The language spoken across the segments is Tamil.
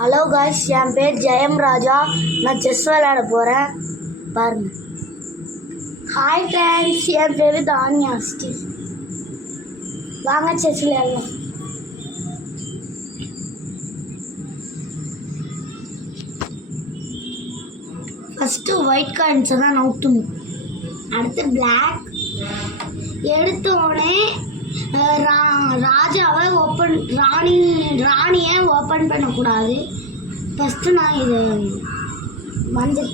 ஹலோ காய்ஸ், என் பேர் ஜெயம் ராஜா. நான் செஸ் விளையாட போகிறேன், பாருங்க. ஹாய் ஃப்ரெண்ட்ஸ், என் பேர் தானியா ஸ்டீவ். வாங்க செஸ் விளையாடலாம். ஃபஸ்ட்டு ஒயிட் காயின்ஸை தான் நவுட்டணும். அடுத்து பிளாக் எடுத்தோடனே ராஜாவை ராணியை ஓப்பன் பண்ணக்கூடாது. ஃபஸ்ட்டு நான் இது மஞ்சள்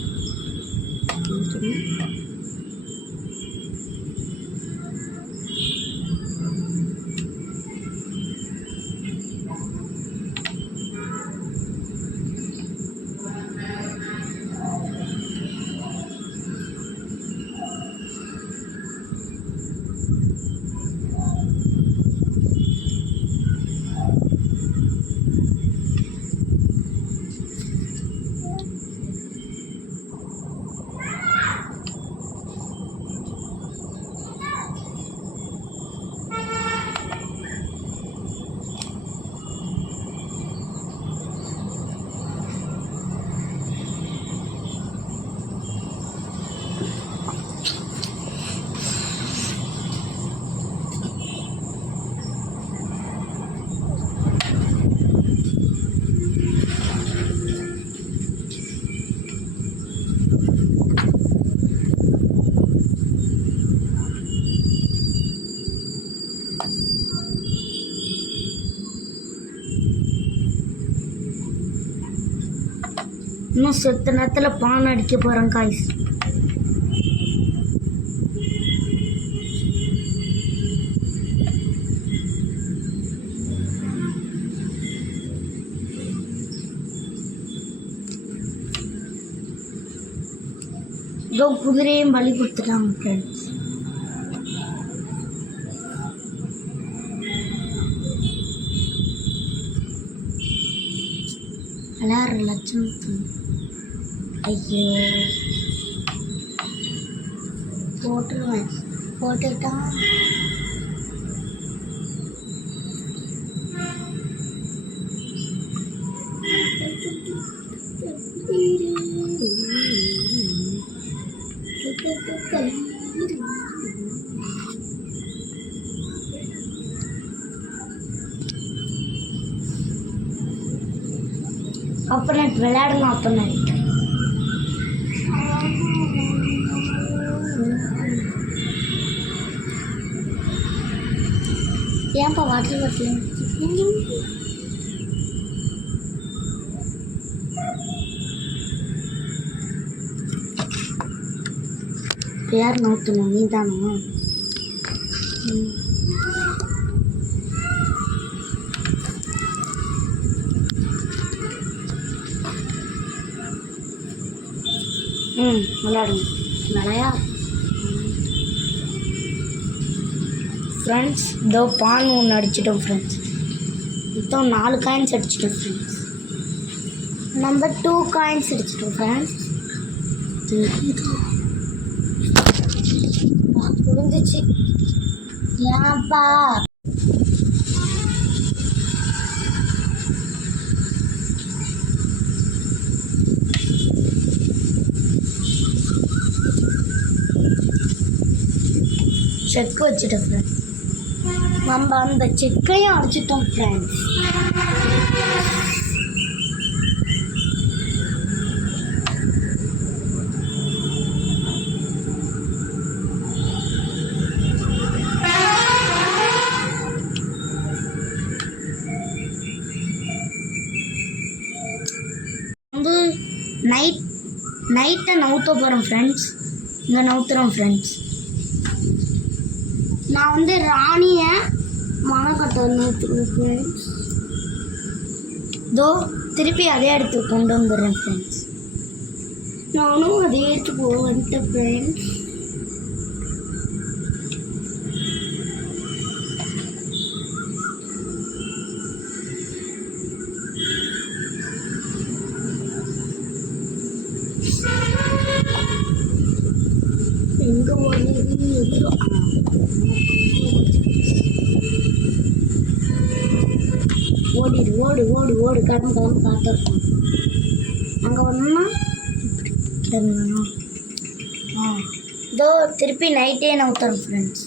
இன்னும் செத்த நேரத்தில் பான் அடிக்க போகிறேன் காய்ஸ். இதோ குதிரையும் பலி கொடுத்துட்டாங்க ஃப்ரெண்ட்ஸ். விளையாடுற லட்சம். ஐயோ, போட்டுருவேன். போட்டுட்டா அப்பனட் விளையாடலாம். அப்பனட் ஏன்ப்பா வாட்டர் பாட்டில் யார் நோட்டணும்? நீ தானா? விளையாடுங்க. நிறையா ஃப்ரெண்ட்ஸ், இதோ பான் ஒன்று அடிச்சிட்டோம் ஃப்ரெண்ட்ஸ். மொத்தம் 4 காயின்ஸ் அடிச்சிட்டோம் ஃப்ரெண்ட்ஸ். நம்பர் 2 காயின்ஸ் அடிச்சிட்டோம் ஃப்ரெண்ட்ஸ். புரிஞ்சிச்சு. ஏன்ப்பா செக்கு வச்சுட்டோம் ஃப்ரெண்ட்ஸ். நம்ம அந்த செக்கையும் அடிச்சிட்டோம் ஃப்ரெண்ட்ஸ். வந்து நைட்டை நவுத்த போகிறோம் ஃப்ரெண்ட்ஸ். இங்கே நவுத்துறோம் ஃப்ரெண்ட்ஸ். நான் வந்து ராணியை மனக்கட்டை நவுத்துறேன் ஃப்ரெண்ட்ஸ். இதோ திருப்பி அதே இடத்துக்கு கொண்டு வந்துடுறேன் ஃப்ரெண்ட்ஸ். நானும் அதே இடத்துக்கு வந்துட்டேன் ஃப்ரெண்ட்ஸ். எங்கே ஓடுறது எதிரும் ஓடிடு ஓடு ஓடு ஓடு ஒரு கடன் பார்த்துருக்கோம். அங்கே ஒன்றுனா இதோ திருப்பி நைட்டே நவுத்துறேன் ஃப்ரெண்ட்ஸ்.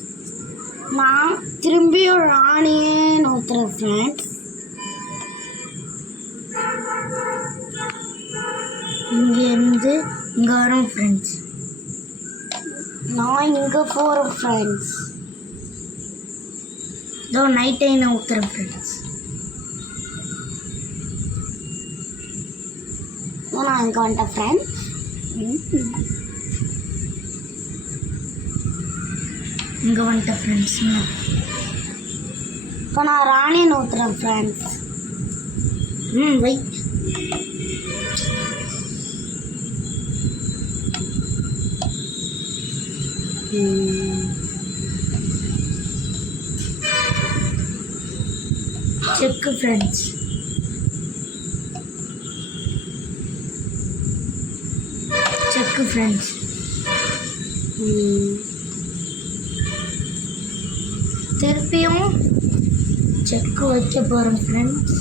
நான் திரும்பியும் ராணியே நவுத்துறேன் ஃப்ரெண்ட்ஸ். இங்கேருந்து இங்கே வரும் ஃப்ரெண்ட்ஸ். நான் இங்கே போகிறேன் ஃப்ரெண்ட்ஸ். இதோ நைட்டே நவுத்துறேன் ஃப்ரெண்ட்ஸ். நான் இங்கே வந்துட்டேன் ஃப்ரெண்ட்ஸ். இங்கே வந்துட்டேன் ஃப்ரெண்ட்ஸ். இப்போ நான் ராணியை நோத்துறேன் ஃப்ரெண்ட்ஸ். வை செக்கு ஃப்ரெண்ட்ஸ். செக்கு ஃப்ரெண்ட்ஸ். திருப்பியும் செக்கு வைக்க போகிறோம் ஃப்ரெண்ட்ஸ்.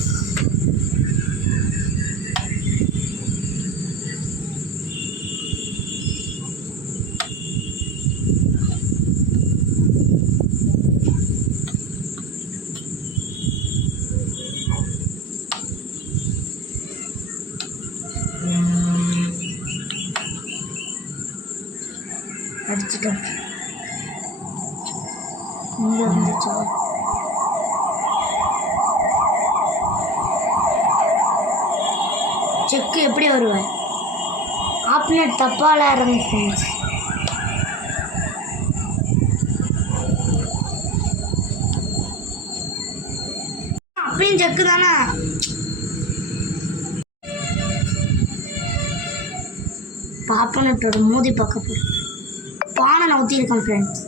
அடிச்சிட்டோம். இங்கே இருந்துச்சா? செக்கு எப்படி வருவேன்? ஆப்னட் தப்பால இறங்கு ஃப்ரெண்ட்ஸ். அப்படியும் செக்கு தானே. பாப்பனட்டோட மோதி பார்க்க போகிறேன். பானை நவுத்திருக்கேன் ஃப்ரெண்ட்ஸ்.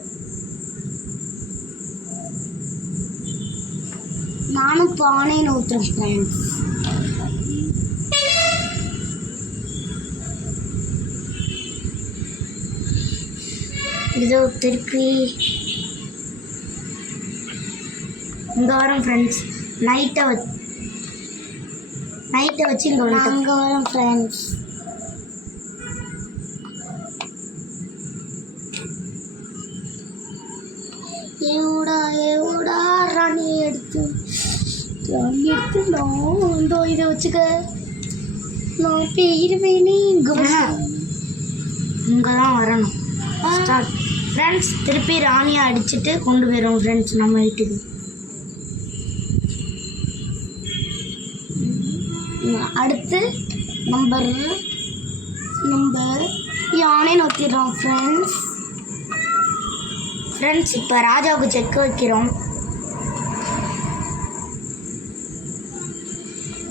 நானும் பானை நவுத்துறேன் ஃப்ரெண்ட்ஸ். இதோ திருப்பி இங்கே வரோம் ஃப்ரெண்ட்ஸ். நைட்டை வச்சு இங்கே வரோம் ஃப்ரெண்ட்ஸ். எவ்வளோ ராணி எடுத்து நான் இதோ இதை வச்சுக்க. நான் போயிடுவேனே. இங்கே தான் வரணும். Start friends. திருப்பி ராணியை அடிச்சுட்டு கொண்டு போயிடுவோம் ஃப்ரெண்ட்ஸ் நம்ம வீட்டுக்கு. அடுத்து நம்பர் யானே நோக்கிடுறோம் ஃப்ரெண்ட்ஸ். இப்போ ராஜாவுக்கு செக் வைக்கிறோம்.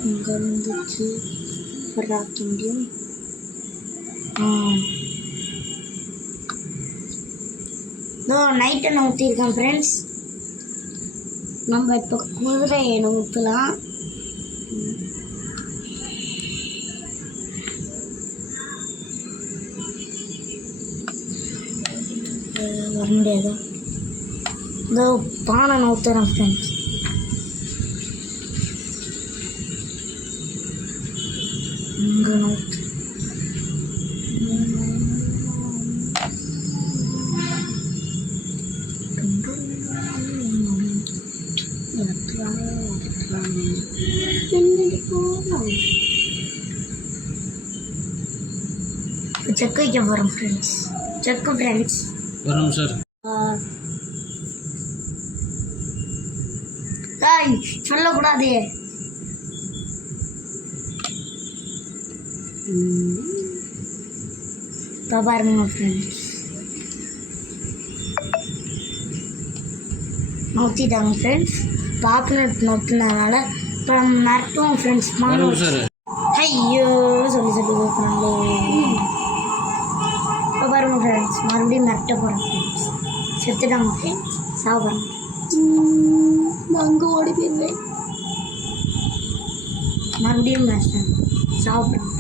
இங்கே இருந்துச்சு ராக்கி முடியும். இதோ நைட்டை நோத்திருக்கேன் ஃப்ரெண்ட்ஸ். நம்ம இப்போ குதிரையை நோத்தலாம். வர முடியாது. இதோ பானை நோத்துறேன் ஃப்ரெண்ட்ஸ். இங்கே நோத்து. செக் வைக்க போகிறோம் ஃப்ரெண்ட்ஸ். செக்கு ஃப்ரெண்ட்ஸ். வரோம் சார். சொல்லக்கூடாது. பாருங்க ஃப்ரெண்ட்ஸ். நோத்திட்டாங்க ஃப்ரெண்ட்ஸ். பாப்புலர் நோத்தினால இப்போ மிரட்டுவோம் ஃப்ரெண்ட்ஸ். ஐயோ சொல்லி கொடுக்குறாங்களோ. இப்போ பாருங்க ஃப்ரெண்ட்ஸ். மறுபடியும் மிரட்ட போகிறேன் ஃப்ரெண்ட்ஸ். செத்துட்டாங்க ஃப்ரெண்ட்ஸ். சாப்பிட்றேன். அங்கே ஓடி போயிருவேன். மறுபடியும் மிரட்டேன். சாப்பிட்றேன்.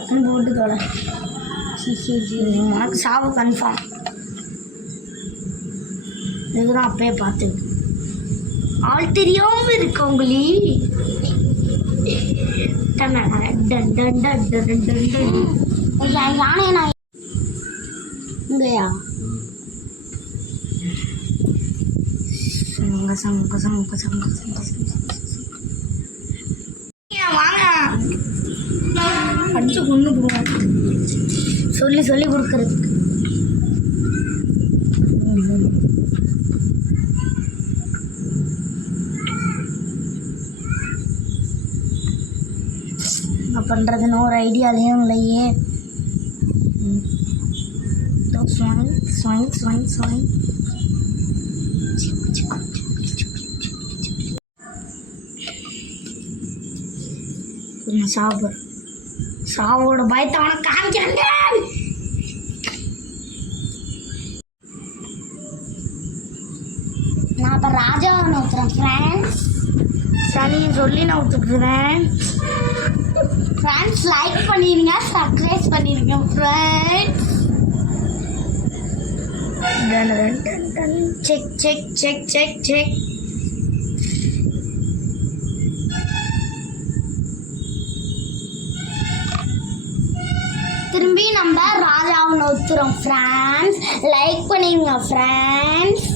டக்குன்னு போட்டு தோலை. உனக்கு சாவு கன்ஃபார்ம். இதுதான் அப்பயே பார்த்து ஆள் தெரியாம இருக்கவங்களே. யானே நான் இங்கயா சங்க சங்க சங்க சங்க சங்க வாங்க அடிச்சு கொண்டு போடுவோம். சொல்லி சொல்லி கொடுக்கறதுக்கு என்ன பண்ணுறதுன்னு ஒரு ஐடியாலையும் இல்லையே. சாப்பிடு. சாவோட பயத்தை அவனை காமிக்கிறாங்க. நான் இப்போ ராஜாவை நோத்துறேன் ஃப்ரெண்ட்ஸ். சனின்னு சொல்லி நான் ஒத்துக்குறேன் ஃப்ரெண்ட்ஸ். லைக் பண்ணிடுங்க, சப்ஸ்கிரைப் பண்ணிடுங்க friends. Check check check check check. திரும்பி நம்ம ராஜாவை நோத்துறோம் ஃப்ரெண்ட்ஸ். லைக் பண்ணிடுங்க ஃப்ரெண்ட்ஸ்.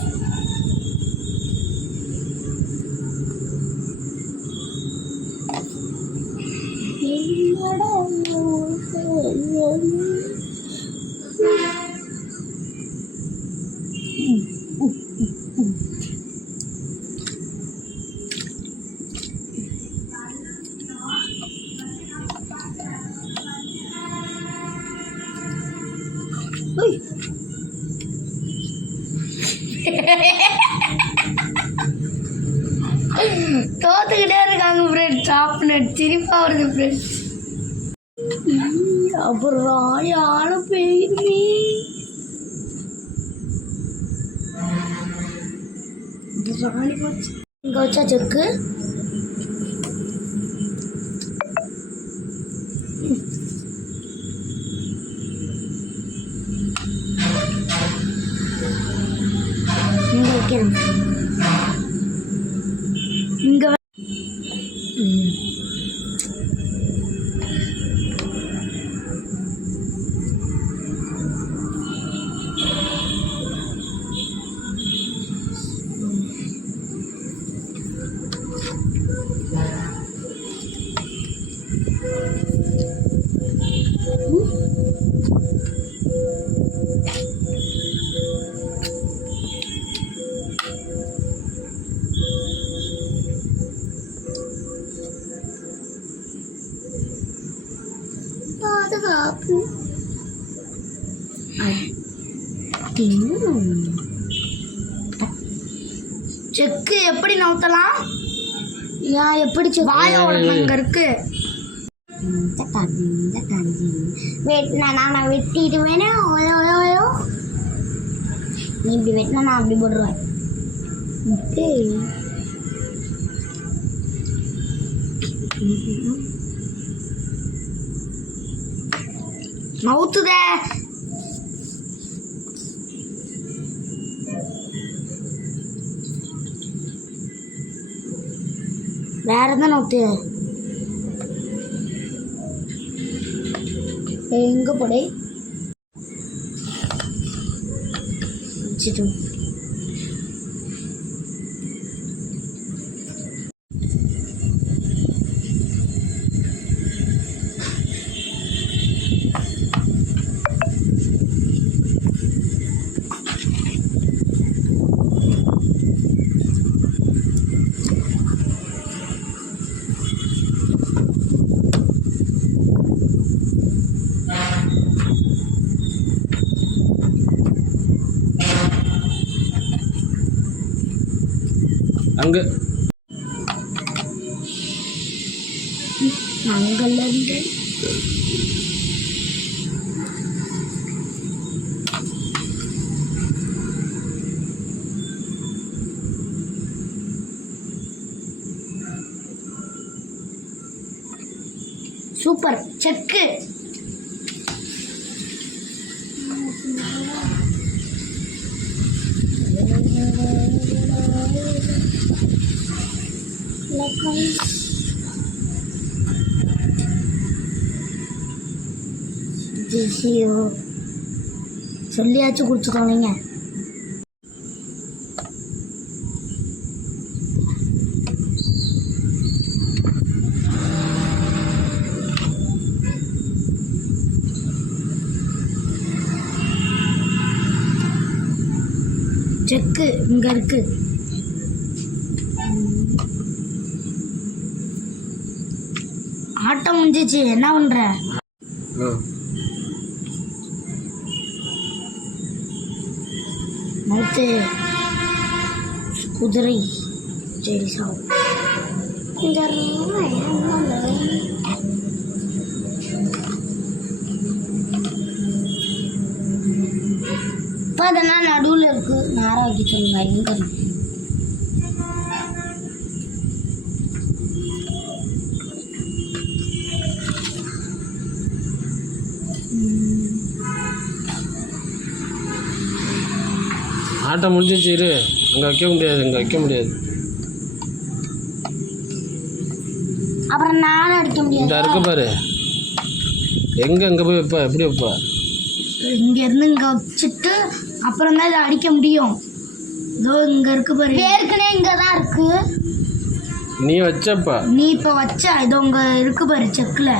தோத்துக்கிட்டே இருக்காங்க ஃப்ரெண்ட்ஸ். சாப்பிட்டு திருப்பா வருது ஃப்ரெண்ட்ஸ். அப்புறம் யானை போயிருமே. இங்கே வச்சா செக்கு. இங்கே வைக்கிறேன். இங்கே பாதுகாப்பு. செக்கு எப்படி நவுத்தலாம்? ஏன் எப்படி வாயோட அங்கே இருக்கு. வெட்டினா நான் வெட்டிடுவேனே. ஓயோ நீ இப்படி வெட்டினா நான் அப்படி போடுவேன். நவுத்துதே. வேற எதாவது நவுத்து. எங்க போடே வச்சுட்டு அங்க அங்கலேருந்து சூப்பர் செக்கு. சொல்லியாச்சும் குடிச்சுக்கோங்க. செக்கு இங்க இருக்கு. ஆட்டம் முடிஞ்சிச்சு, என்ன பண்ற? மவுத்து குதிரை சரி சாவு. இப்போ அதெல்லாம் நடுவில் இருக்கு. நாராக்கி சொல்லுங்க எங்க இருக்கு? ஆட்டம் முடிஞ்சிச்சு. இரு, அங்கே வைக்க முடியாது, இங்கே வைக்க முடியாது. அப்புறம் நானும் அடிக்க இந்த முடியாது. இருக்கு பாரு, எங்கே போய் வைப்பா? எப்படி வைப்பா? இங்க இருந்து இங்க வச்சுட்டு அப்புறம் தான் இதை அடிக்க முடியும். இதோ இங்க இருக்கு பாரு, ஏற்கனவே இங்க தான் இருக்கு. நீ வச்சப்பா, நீ இப்ப வச்ச இதோ இங்க இருக்கு பாரு செக்ல.